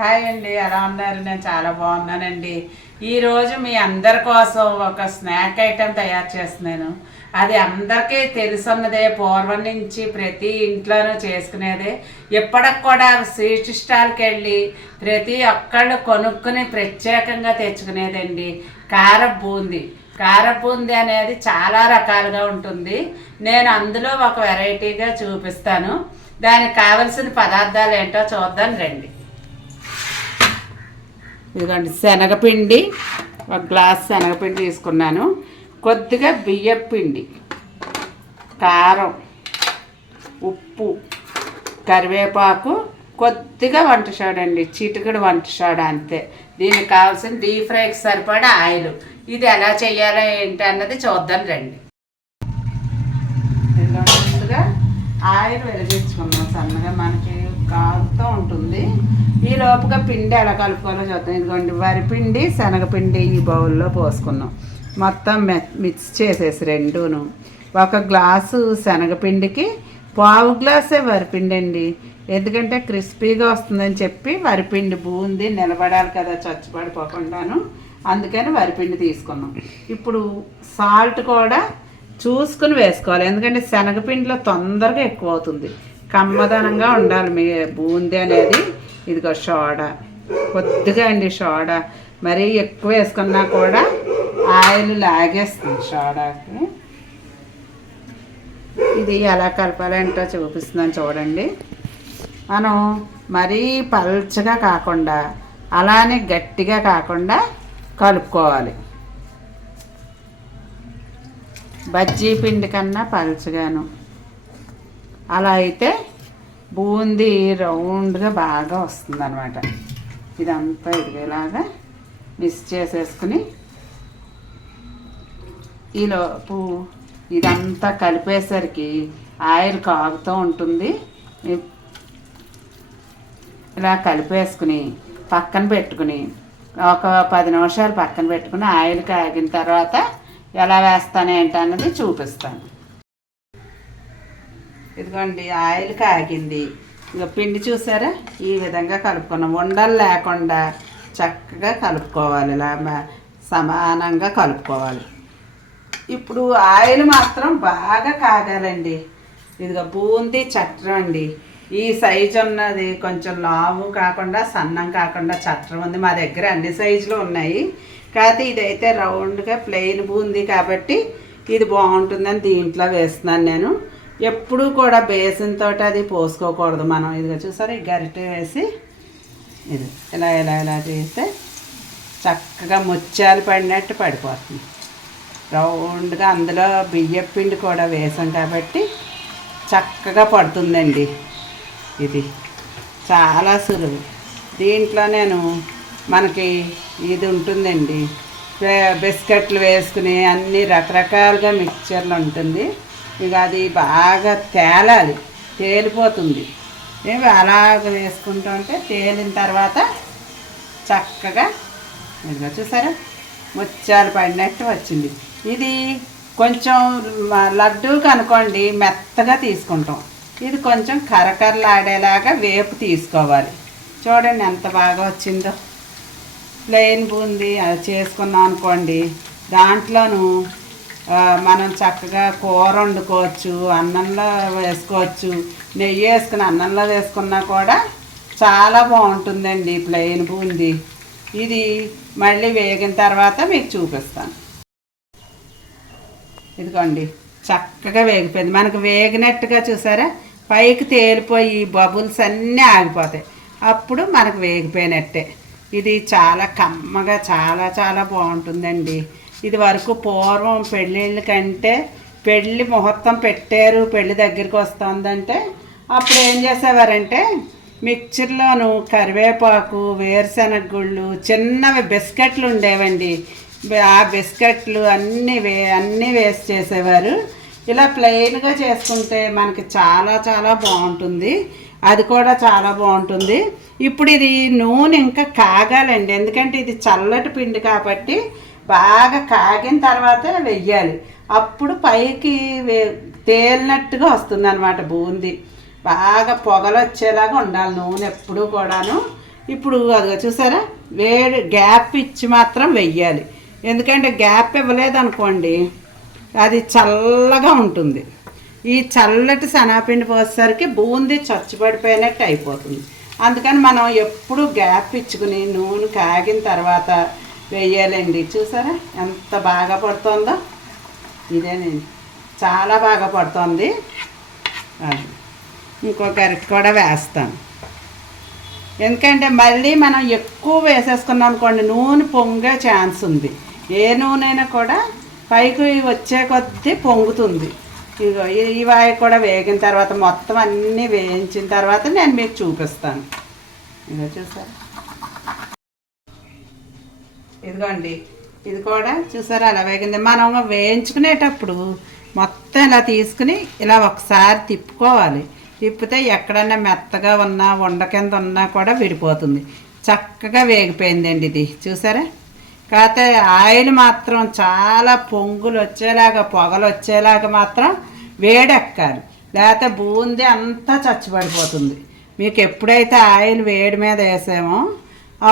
Hi అండి, ఎలా ఉన్నారు? నేను చాలా బాగున్నానండి. ఈరోజు మీ అందరి కోసం ఒక స్నాక్ ఐటెం తయారు చేస్తున్నాను. అది అందరికీ తెలుసున్నదే, పూర్వం నుంచి ప్రతి ఇంట్లోనూ చేసుకునేదే. ఇప్పటికి కూడా స్వీట్ స్టాల్కి వెళ్ళి ప్రతి ఒక్కళ్ళు కొనుక్కుని ప్రత్యేకంగా తెచ్చుకునేదండి కార బూందీ అనేది చాలా రకాలుగా ఉంటుంది. నేను అందులో ఒక వెరైటీగా చూపిస్తాను. దానికి కావలసిన పదార్థాలు ఏంటో చూద్దాం రండి. ఇదిగోండి, శనగపిండి, ఒక గ్లాస్ శనగపిండి తీసుకున్నాను. కొద్దిగా బియ్యం పిండి, కారం, ఉప్పు, కరివేపాకు, కొద్దిగా వంట సోడా అండి, చిటికెడు వంట సోడా అంతే. దీనికి కావాల్సిన డీప్ ఫ్రైకి సరిపడా ఆయిల్. ఇది ఎలా చేయాలో ఏంటి అన్నది చూద్దాం రండి. ముందుగా ఆయిల్ వెలిగించుకున్నాం సన్నగా, మనకి కాలుతూ ఉంటుంది. ఈ లోపుగా పిండి ఎలా కలుపుకోవాలో చూద్దాం. ఇదిగోండి, వరిపిండి, శనగపిండి ఈ బౌల్లో పోసుకున్నాం. మొత్తం మిక్స్ చేసేసి రెండును. ఒక గ్లాసు శనగపిండికి పావు గ్లాసే వరిపిండి అండి. ఎందుకంటే క్రిస్పీగా వస్తుందని చెప్పి వరిపిండి బూందీ నిలబడాలి కదా, చచ్చిపడిపోకుండాను, అందుకని వరిపిండి తీసుకున్నాం. ఇప్పుడు సాల్ట్ కూడా చూసుకుని వేసుకోవాలి, ఎందుకంటే శనగపిండిలో తొందరగా ఎక్కువ అవుతుంది. కమ్మదనంగా ఉండాలి మీ బూందీ అనేది. ఇదిగో సోడా, కొద్దిగా అండి సోడా, మరీ ఎక్కువ వేసుకున్నా కూడా ఆయిల్ లాగేస్తుంది సోడాకి. ఇది ఎలా కలపాలంటో చూపిస్తున్నాను చూడండి. మనం మరీ పల్చగా కాకుండా అలానే గట్టిగా కాకుండా కలుపుకోవాలి. బజ్జీ పిండి కన్నా పల్చగాను అలా అయితే బూందీ రౌండ్గా బాగా వస్తుంది అన్నమాట. ఇదంతా ఇదిగేలాగా మిక్స్ చేసేసుకుని ఈలోపు ఇదంతా కలిపేసరికి ఆయిల్ కాగుతూ ఉంటుంది. ఇలా కలిపేసుకుని పక్కన పెట్టుకుని ఒక 10 నిమిషాలు పక్కన పెట్టుకుని ఆయిల్ కాగిన తర్వాత ఎలా వేస్తాను ఏంటన్నది చూపిస్తాను. ఇదిగోండి, ఆయిల్ కాగింది. ఇక పిండి చూసారా, ఈ విధంగా కలుపుకున్నాం. ఉండలు లేకుండా చక్కగా కలుపుకోవాలి, ఇలా సమానంగా కలుపుకోవాలి. ఇప్పుడు ఆయిల్ మాత్రం బాగా కాగాలండి. ఇదిగో బూందీ చట్రం అండి, ఈ సైజు ఉన్నది. కొంచెం లావు కాకుండా సన్నం కాకుండా చట్రం ఉంది. మా దగ్గర అన్ని సైజులు ఉన్నాయి, కాకపోతే ఇదైతే రౌండ్గా ప్లెయిన్ బూందీ కాబట్టి ఇది బాగుంటుందని దీంట్లో వేస్తున్నాను నేను. ఎప్పుడూ కూడా బేసిన్ తోటి అది పోసుకోకూడదు మనం. ఇదిగో చూసారా, ఈ గరిటె వేసి ఇది ఇలా ఇలా ఇలా చేస్తే చక్కగా ముత్యాలు పడినట్టు పడిపోతుంది రౌండ్గా. అందులో బియ్యం పిండి కూడా వేసాం కాబట్టి చక్కగా పడుతుందండి. ఇది చాలా సులువు. దీంట్లో నేను మనకి ఇది ఉంటుందండి, బిస్కెట్లు వేసుకుని అన్ని రకరకాలుగా మిక్చర్లు ఉంటుంది. ఇక అది బాగా తేలాలి, తేలిపోతుంది. ఏమి అలాగ వేసుకుంటూ ఉంటే తేలిన తర్వాత చక్కగా ఇదిగో చూసారా, ముత్యాలు పడినట్టు వచ్చింది. ఇది కొంచెం లడ్డూకి అనుకోండి మెత్తగా తీసుకుంటాం, ఇది కొంచెం కరకరలాడేలాగా వేపు తీసుకోవాలి. చూడండి ఎంత బాగా వచ్చిందో. ప్లెయిన్ బూందీ అది చేసుకున్నాం అనుకోండి, దాంట్లోనూ మనం చక్కగా కూర వండుకోవచ్చు, అన్నంలో వేసుకోవచ్చు, నెయ్యి వేసుకుని అన్నంలో వేసుకున్నా కూడా చాలా బాగుంటుందండి ప్లెయిన్ బూందీ. ఇది మళ్ళీ వేగిన తర్వాత మీకు చూపిస్తాను. ఇదిగోండి, చక్కగా వేగిపోయింది. మనకు వేగినట్టుగా చూసారా, పైకి తేలిపోయి బబుల్స్ అన్నీ ఆగిపోతాయి, అప్పుడు మనకు వేగిపోయినట్టే. ఇది చాలా కమ్మగా చాలా చాలా బాగుంటుందండి. ఇది వరకు పూర్వం పెళ్ళిళ్ళ కంటే పెళ్ళి ముహూర్తం పెట్టారు, పెళ్ళి దగ్గరికి వస్తుందంటే అప్పుడు ఏం చేసేవారంటే మిక్చర్లోను కరివేపాకు, వేరుశనగ గుళ్ళు, చిన్నవి బిస్కెట్లు ఉండేవండి. ఆ బిస్కెట్లు అన్నీ వేసి చేసేవారు. ఇలా ప్లెయిన్గా చేసుకుంటే మనకి చాలా చాలా బాగుంటుంది. అది కూడా చాలా బాగుంటుంది. ఇప్పుడు ఇది నూనె ఇంకా కాగాలండి, ఎందుకంటే ఇది చల్లటి పిండి కాబట్టి బాగా కాగిన తర్వాత వెయ్యాలి. అప్పుడు పైకి తేలినట్టుగా వస్తుంది అన్నమాట బూందీ. బాగా పొగలు వచ్చేలాగా ఉండాలి నూనె ఎప్పుడూ కూడాను. ఇప్పుడు అదిగో చూసారా, వేడి గ్యాప్ ఇచ్చి మాత్రం వెయ్యాలి. ఎందుకంటే గ్యాప్ ఇవ్వలేదనుకోండి అది చల్లగా ఉంటుంది. ఈ చల్లటి శనగపిండి పోసేసరికి బూందీ చచ్చుపడిపోయినట్టు అయిపోతుంది. అందుకని మనం ఎప్పుడు గ్యాప్ ఇచ్చుకుని నూనె కాగిన తర్వాత వేయాలండి. చూసారా ఎంత బాగా పడుతుందో, ఇదేనండి చాలా బాగా పడుతుంది. అది ఇంకో గరిటె కూడా వేస్తాను. ఎందుకంటే మళ్ళీ మనం ఎక్కువ వేసేసుకున్నాం అనుకోండి నూనె పొంగే ఛాన్స్ ఉంది. ఏ నూనె అయినా కూడా పైకి వచ్చే కొద్దీ పొంగుతుంది. ఇగో ఈ వాయి కూడా వేగిన తర్వాత మొత్తం అన్నీ వేయించిన తర్వాత నేను మీకు చూపిస్తాను. ఇదిగో చూసారా, ఇదిగోండి ఇది కూడా చూసారా అలా వేగింది. మనం వేయించుకునేటప్పుడు మొత్తం ఇలా తీసుకుని ఇలా ఒకసారి తిప్పుకోవాలి. తిప్పితే ఎక్కడన్నా మెత్తగా ఉన్నా వండ కింద ఉన్నా కూడా విడిపోతుంది. చక్కగా వేగిపోయిందండి ఇది చూసారా. కాకపోతే ఆయిల్ మాత్రం చాలా పొంగులు వచ్చేలాగా పొగలు వచ్చేలాగా మాత్రం వేడెక్కాలి, లేకపోతే బూందీ అంతా చచ్చిపడిపోతుంది. మీకు ఎప్పుడైతే ఆయిల్ వేడి మీద వేసామో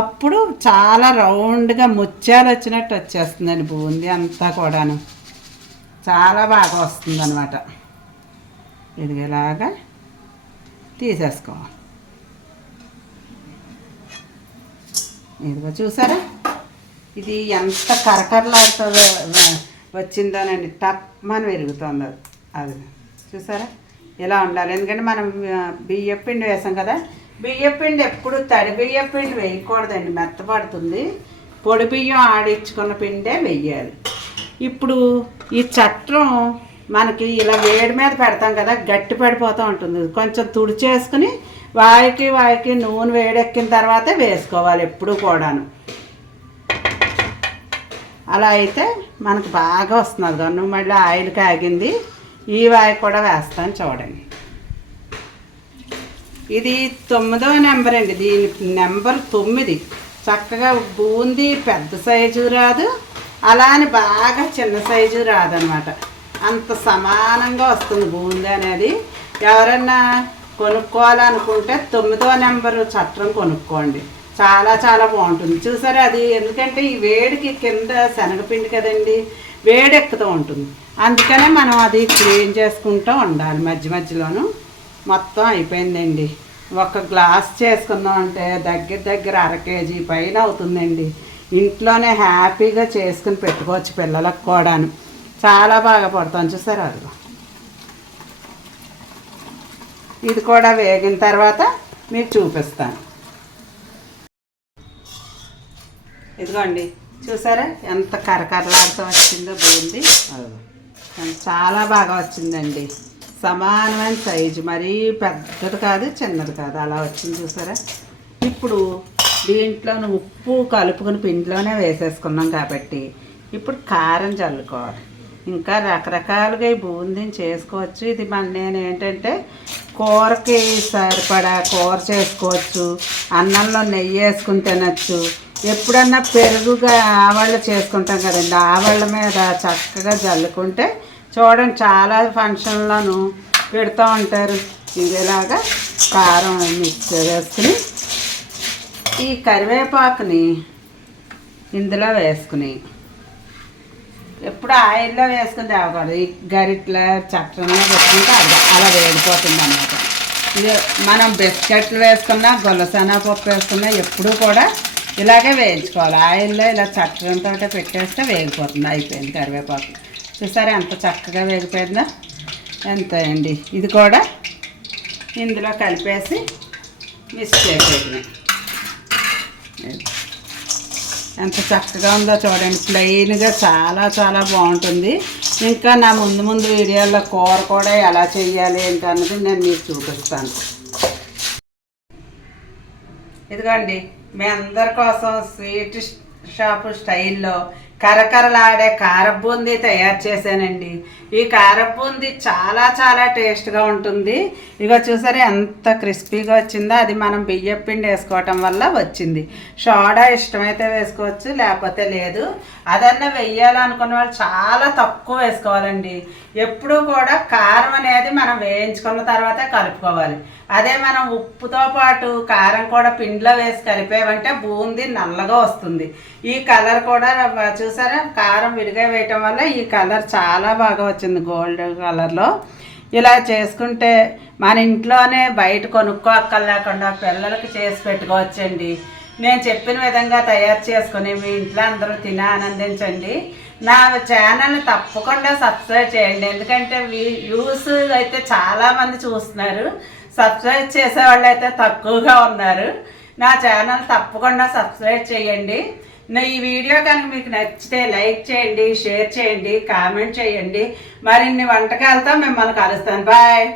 అప్పుడు చాలా రౌండ్గా ముత్యాలు వచ్చినట్టు వచ్చేస్తుందండి బూందీ అంతా కూడాను. చాలా బాగా వస్తుంది అన్నమాట. ఇదిగేలాగా తీసేసుకోవాలి. ఇదిగో చూసారా ఇది ఎంత కరకరలాడుతుందో వచ్చిందోనండి, టప్మని విరుగుతుంది అది చూసారా. ఇలా ఉండాలి. ఎందుకంటే మనం బియ్యపిండి వేసాం కదా, బియ్యపిండి ఎప్పుడు తడి బియ్యపిండి వేయకూడదండి, మెత్తపడుతుంది. పొడి బియ్యం ఆడించుకున్న పిండే వెయ్యాలి. ఇప్పుడు ఈ చట్రం మనకి ఇలా వేడి మీద పెడతాం కదా, గట్టి పడిపోతూ ఉంటుంది. కొంచెం తుడిచేసుకుని వాయికి నూనె వేడెక్కిన తర్వాతే వేసుకోవాలి ఎప్పుడు కూడాను. అలా అయితే మనకు బాగా వస్తుంది. గన్ను మళ్ళీ ఆయిల్ కాగింది. ఈ వాయి కూడా వేస్తాను చూడండి. ఇది 9వ నెంబర్ అండి, దీని నెంబర్ 9. చక్కగా బూందీ పెద్ద సైజు రాదు, అలా అని బాగా చిన్న సైజు రాదనమాట. అంత సమానంగా వస్తుంది బూందీ అనేది. ఎవరన్నా కొనుక్కోవాలనుకుంటే 9వ నెంబరు చట్రం కొనుక్కోండి, చాలా చాలా బాగుంటుంది. చూసారా అది ఎందుకంటే ఈ వేడికి కింద శనగపిండి కదండి, వేడెక్కుతూ ఉంటుంది. అందుకనే మనం అది క్లీన్ చేసుకుంటూ ఉండాలి మధ్య మధ్యలోనూ. మొత్తం అయిపోయిందండి. ఒక గ్లాస్ చేసుకున్నాం అంటే దగ్గర 1/2 కేజీ పైన అవుతుందండి. ఇంట్లోనే హ్యాపీగా చేసుకుని పెట్టుకోవచ్చు పిల్లలకు కూడాను. చాలా బాగా పడుతుంది చూసారా. అది ఇది కూడా వేగిన తర్వాత మీకు చూపిస్తాను. ఇదిగోండి చూసారా ఎంత కరకరలాడుతూ వచ్చిందో బూందీ. చాలా బాగా వచ్చిందండి. సమానమైన సైజు, మరీ పెద్దది కాదు చిన్నది కాదు, అలా వచ్చింది చూసారా. ఇప్పుడు దీంట్లో ఉప్పు కలుపుకుని పిండిలోనే వేసేసుకున్నాం కాబట్టి ఇప్పుడు కారం చల్లుకోవాలి. ఇంకా రకరకాలుగా ఈ బూందీని చేసుకోవచ్చు. ఇది నేను ఏంటంటే కూరకి సరిపడా కూర చేసుకోవచ్చు, అన్నంలో నెయ్యి వేసుకుని తినచ్చు. ఎప్పుడన్నా పెరుగుగా ఆవాళ్ళు చేసుకుంటాం కదండి, ఆవాళ్ళ మీద చక్కగా జల్లుకుంటే చూడండి చాలా ఫంక్షన్లను పెడుతూ ఉంటారు. ఇదేలాగా కారం మిక్స్ వేసుకుని ఈ కరివేపాకుని ఇందులో వేసుకుని ఎప్పుడు ఆయిల్లో వేసుకుని తేవకూడదు. ఈ గరిట్ల చట్రంలో పెట్టుకుంటే అలా వేడిపోతుంది అన్నమాట. ఇది మనం బిస్కెట్లు వేసుకున్నా గొల్లసెనగపప్పు వేసుకున్నా ఎప్పుడూ కూడా ఇలాగే వేయించుకోవాలి. ఆయిల్లో ఇలా చట్రంతో పెట్టేస్తే వేగిపోతుంది. అయిపోయింది కరివేపాకు. చూసారా ఎంత చక్కగా వేగిపోయిందో. ఎంత అండి ఇది కూడా ఇందులో కలిపేసి మిక్స్ చేసేది. ఎంత చక్కగా ఉందో చూడండి, ప్లెయిన్గా చాలా చాలా బాగుంటుంది. ఇంకా నా ముందు వీడియోల్లో కూర కూడా ఎలా చేయాలి ఏంటన్నది నేను మీకు చూపిస్తాను. ఇదిగోండి మీ అందరి కోసం స్వీట్ షాపు స్టైల్లో కరకరలాడే కారబూందీ తయారు చేశానండి. ఈ కారబూందీ చాలా చాలా టేస్ట్గా ఉంటుంది. ఇక చూసారా ఎంత క్రిస్పీగా వచ్చిందో. అది మనం బియ్యం పిండి వేసుకోవటం వల్ల వచ్చింది. సోడా ఇష్టమైతే వేసుకోవచ్చు, లేకపోతే లేదు. అదన్నా వెయ్యాలనుకున్న వాళ్ళు చాలా తక్కువ వేసుకోవాలండి. ఎప్పుడూ కూడా కారం అనేది మనం వేయించుకున్న తర్వాతే కలుపుకోవాలి. అదే మనం ఉప్పుతో పాటు కారం కూడా పిండిలో వేసి కలిపేవంటే బూందీ నల్లగా వస్తుంది. ఈ కలర్ కూడా చూసారా, కారం విడిగా వేయటం వల్ల ఈ కలర్ చాలా బాగా వచ్చింది, గోల్డ్ కలర్లో. ఇలా చేసుకుంటే మన ఇంట్లోనే బయట కొనుక్కోక్కర్లేకుండా పిల్లలకి చేసి పెట్టుకోవచ్చండి. నేను చెప్పిన విధంగా తయారు చేసుకొని మీ ఇంట్లో అందరూ తిని ఆనందించండి. నా ఛానల్ని తప్పకుండా సబ్స్క్రైబ్ చేయండి, ఎందుకంటే వ్యూస్ అయితే చాలామంది చూస్తున్నారు, సబ్స్క్రైబ్ చేసేవాళ్ళు అయితే తక్కువగా ఉన్నారు. నా ఛానల్ తప్పకుండా సబ్స్క్రైబ్ చేయండి. ఈ వీడియో కనుక మీకు నచ్చితే లైక్ చేయండి, షేర్ చేయండి, కామెంట్ చేయండి. మరిన్ని వంటకాలతో మిమ్మల్ని కలుస్తాను. బాయ్.